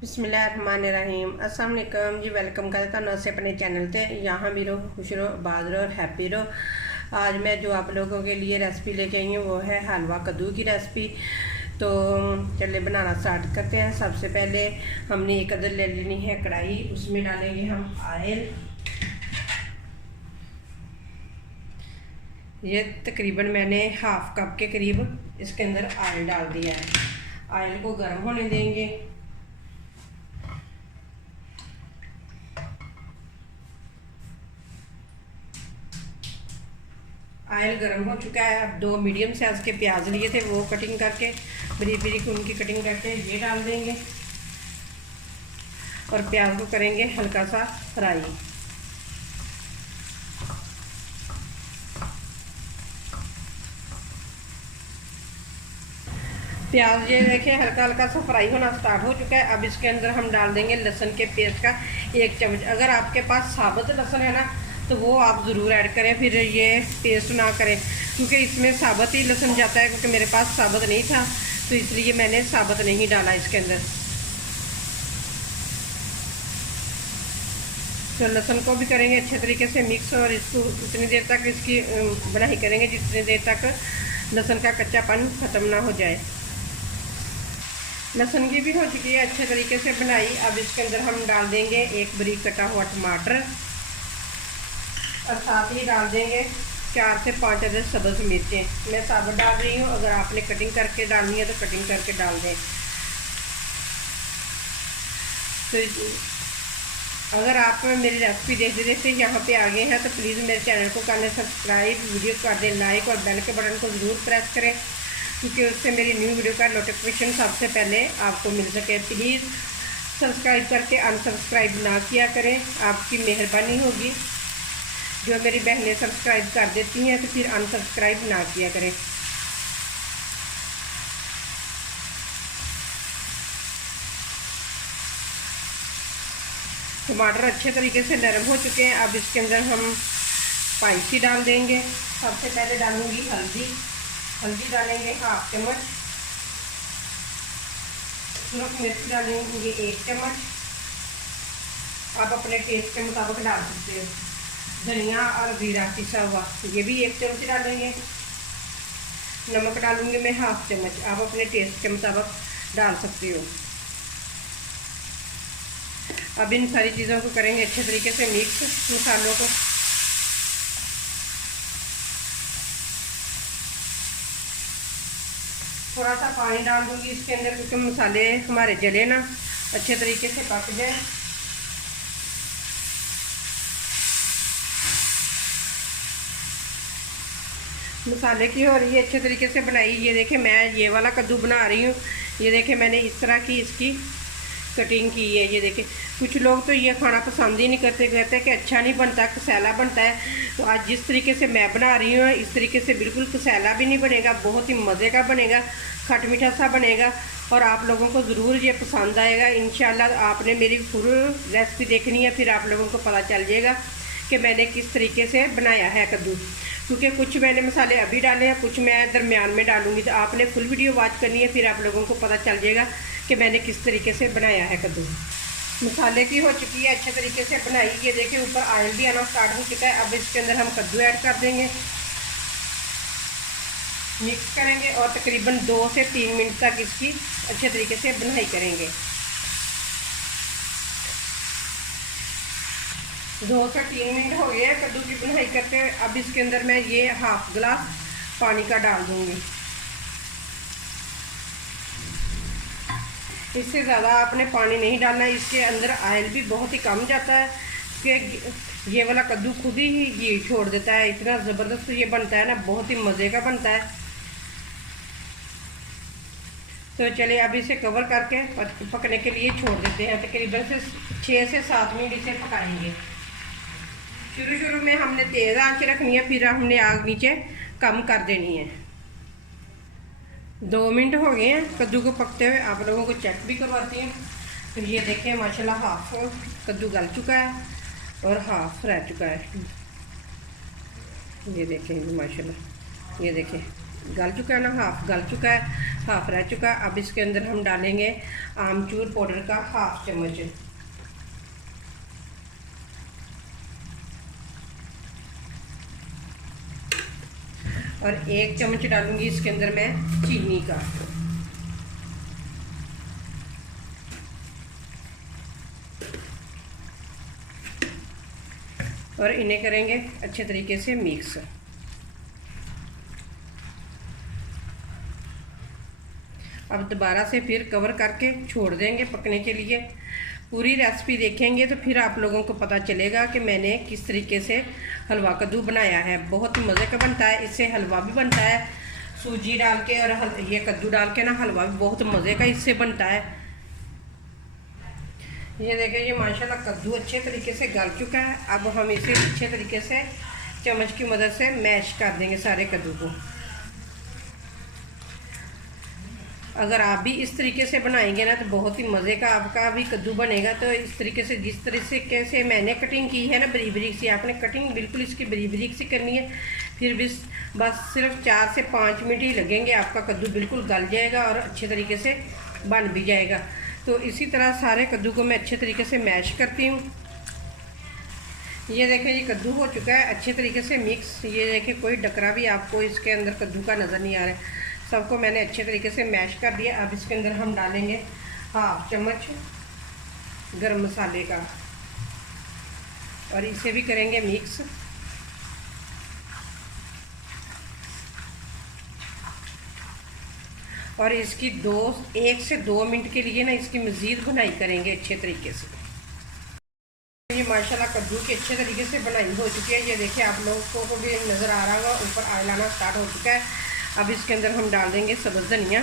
बिस्मिल्लाहिर्रहमानिर्रहीम। अस्सलाम वालेकुम जी। वेलकम करता हूँ से अपने चैनल पे। यहाँ भी रहो, खुश रहो, आबाद रहो और हैप्पी रहो। आज मैं जो आप लोगों के लिए रेसिपी लेके आई हूँ वो है हलवा कद्दू की रेसिपी। तो चलिए बनाना स्टार्ट करते हैं। सबसे पहले हमने एक अदर ले लेनी है कढ़ाई, उसमें डालेंगे हम ऑयल। ये तकरीबन मैंने हाफ कप के करीब इसके अंदर ऑयल डाल दिया है। ऑयल को गर्म होने देंगे। ऑयल गर्म हो चुका है। अब 2 मीडियम साइज़ के प्याज लिए थे, वो कटिंग करके बारीक बारीक उनकी कटिंग करके ये डाल देंगे और प्याज को करेंगे हल्का सा फ्राई। प्याज ये देखिए हल्का हल्का सा फ्राई होना स्टार्ट हो चुका है। अब इसके अंदर हम डाल देंगे लहसुन के पेस्ट का 1 चम्मच। अगर आपके पास साबुत लहसुन है ना तो वो आप ज़रूर ऐड करें, फिर ये पेस्ट ना करें, क्योंकि इसमें साबुत ही लहसुन जाता है। क्योंकि मेरे पास साबुत नहीं था तो इसलिए मैंने साबुत नहीं डाला इसके अंदर। तो लहसुन को भी करेंगे अच्छे तरीके से मिक्स, और इसको उतनी देर तक इसकी बनाई करेंगे जितनी देर तक लहसुन का कच्चापन ख़त्म ना हो जाए। लहसुन की भी हो चुकी है अच्छे तरीके से बनाई। अब इसके अंदर हम डाल देंगे एक बारीक कटा हुआ टमाटर और साथ ही डाल देंगे 4 से 5 अदर सब्ज़ मिर्चें। मैं साबुत डाल रही हूँ, अगर आपने कटिंग करके डालनी है तो कटिंग करके डाल दें। तो अगर आप मेरी रेसिपी देखते देखते यहाँ पे आ गए हैं तो प्लीज़ मेरे चैनल को करने सब्सक्राइब, वीडियो कर दें लाइक और बेल के बटन को ज़रूर प्रेस करें, क्योंकि उससे मेरी न्यू वीडियो का नोटिफिकेशन सबसे पहले आपको मिल सके। प्लीज़ सब्सक्राइब करके अनसब्सक्राइब ना किया करें, आपकी मेहरबानी होगी। जो मेरी बहनें सब्सक्राइब कर देती हैं तो फिर अनसब्सक्राइब ना किया करें। टमाटर अच्छे तरीके से नरम हो चुके हैं। अब इसके अंदर हम स्पाइसी डाल देंगे। सबसे पहले डालूंगी हल्दी। हल्दी डालेंगे 1/2 चम्मच। सुरख मिर्च डालेंगे 1 चम्मच। आप अपने टेस्ट के मुताबिक डाल सकते हो। धनिया और जीरा पिसा हुआ ये भी 1 चम्मच डालेंगे। नमक डालूंगी मैं 1/2 चम्मच, आप अपने टेस्ट के मुताबिक डाल सकते हो। अब इन सारी चीज़ों को करेंगे अच्छे तरीके से मिक्स, मसालों को। थोड़ा सा पानी डाल दूंगी इसके अंदर, क्योंकि मसाले हमारे जले ना अच्छे तरीके से पक जाए। मसाले की हो रही है अच्छे तरीके से बनाई। ये देखें मैं ये वाला कद्दू बना रही हूँ। ये देखें मैंने इस तरह की इसकी कटिंग की है। ये देखें कुछ लोग तो ये खाना पसंद ही नहीं करते, कहते हैं कि अच्छा नहीं बनता, कसैला बनता है। तो आज जिस तरीके से मैं बना रही हूँ इस तरीके से बिल्कुल कसैला भी नहीं बनेगा, बहुत ही मज़े का बनेगा, खट मीठा सा बनेगा और आप लोगों को ज़रूर ये पसंद आएगा इंशाल्लाह। आपने मेरी फुल रेसिपी देखनी है, फिर आप लोगों को पता चल जाएगा कि मैंने किस तरीके से बनाया है कद्दू। क्योंकि कुछ मैंने मसाले अभी डाले हैं, कुछ मैं दरमियान में डालूंगी। तो आपने फुल वीडियो वॉच करनी है, फिर आप लोगों को पता चल जाएगा कि मैंने किस तरीके से बनाया है कद्दू। मसाले की हो चुकी है अच्छे तरीके से बनाई। ये देखिए ऊपर ऑयल भी आना स्टार्ट हो चुका है। अब इसके अंदर हम कद्दू ऐड कर देंगे, मिक्स करेंगे और तकरीबन 2 से 3 मिनट तक इसकी अच्छे तरीके से बनाई करेंगे। 2 से 3 मिनट हो गए हैं कद्दू की बनाई करते हैं। अब इसके अंदर मैं ये 1/2 गिलास पानी का डाल दूंगी। इससे ज़्यादा आपने पानी नहीं डालना। इसके अंदर ऑयल भी बहुत ही कम जाता है कि ये वाला कद्दू खुद ही घी छोड़ देता है। इतना ज़बरदस्त ये बनता है ना, बहुत ही मज़े का बनता है। तो चलिए अब इसे कवर करके पकने के लिए छोड़ देते हैं। तकरीबन से 6 से 7 मिनट इसे पकाएंगे। शुरू में हमने तेज़ आंच रखनी है, फिर हमने आग नीचे कम कर देनी है। 2 मिनट हो गए हैं कद्दू को पकते हुए, आप लोगों को चेक भी करवाती हैं। तो ये देखें माशाल्लाह हाफ कद्दू गल चुका है और हाफ रह चुका है। ये देखें माशाल्लाह, ये देखें गल चुका है ना, हाफ गल चुका है, हाफ रह चुका है। अब इसके अंदर हम डालेंगे आमचूर पाउडर का हाफ चम्मच, और 1 चम्मच डालूंगी इसके अंदर मैं चीनी का। और इन्हें करेंगे अच्छे तरीके से मिक्स। अब दोबारा से फिर कवर करके छोड़ देंगे पकने के लिए। पूरी रेसिपी देखेंगे तो फिर आप लोगों को पता चलेगा कि मैंने किस तरीके से हलवा कद्दू बनाया है। बहुत ही मज़े का बनता है, इससे हलवा भी बनता है सूजी डाल के, और ये कद्दू डाल के ना हलवा भी बहुत मज़े का इससे बनता है। ये देखिए, ये माशाल्लाह कद्दू अच्छे तरीके से गल चुका है। अब हम इसे अच्छे तरीके से चम्मच की मदद से मैश कर देंगे सारे कद्दू को। अगर आप भी इस तरीके से बनाएंगे ना तो बहुत ही मज़े का आपका भी कद्दू बनेगा। तो इस तरीके से, जिस तरीके से मैंने कटिंग की है ना बारीक बारीक सी, आपने कटिंग बिल्कुल इसकी बारीक बारीक सी करनी है। फिर भी बस सिर्फ 4 से 5 मिनट ही लगेंगे, आपका कद्दू बिल्कुल गल जाएगा और अच्छे तरीके से बन भी जाएगा। तो इसी तरह सारे कद्दू को मैं अच्छे तरीके से मैश करती हूँ। ये देखें, ये कद्दू हो चुका है अच्छे तरीके से मिक्स। ये देखें, कोई डकरा भी आपको इसके अंदर कद्दू का नज़र नहीं आ रहा है। सबको मैंने अच्छे तरीके से मैश कर दिया। अब इसके अंदर हम डालेंगे हाफ चम्मच गरम मसाले का, और इसे भी करेंगे मिक्स। और इसकी 1 से 2 मिनट के लिए ना इसकी मज़ीद बुनाई करेंगे अच्छे तरीके से। ये माशाल्लाह कद्दू की अच्छे तरीके से बनाई हो चुकी है। ये देखिए, आप लोगों को भी नज़र आ रहा होगा, ऊपर ऑयल आना स्टार्ट हो चुका है। अब इसके अंदर हम डाल देंगे सब्ज़ धनिया,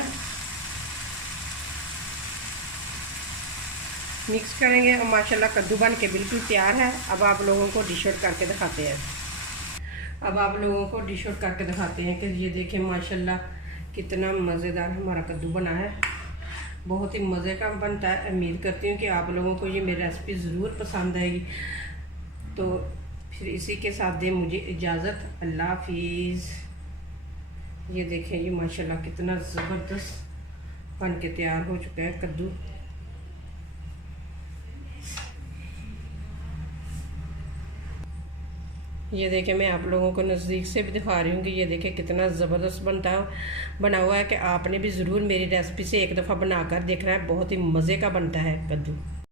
मिक्स करेंगे और माशाल्लाह कद्दू बन के बिल्कुल तैयार है। अब आप लोगों को डिश आउट करके दिखाते हैं। अब आप लोगों को डिश आउट करके दिखाते हैं कि ये देखें माशाल्लाह कितना मज़ेदार हमारा कद्दू बना है। बहुत ही मज़े का बनता है। उम्मीद करती हूँ कि आप लोगों को ये मेरी रेसिपी ज़रूर पसंद आएगी। तो फिर इसी के साथ दें मुझे इजाज़त। अल्लाह हाफिज़। ये देखें, ये माशाल्लाह कितना ज़बरदस्त बन के तैयार हो चुका है कद्दू। ये देखें, मैं आप लोगों को नज़दीक से भी दिखा रही हूँ कि ये देखें कितना ज़बरदस्त बना हुआ है कि आपने भी ज़रूर मेरी रेसिपी से एक दफ़ा बनाकर देखना है। बहुत ही मज़े का बनता है कद्दू।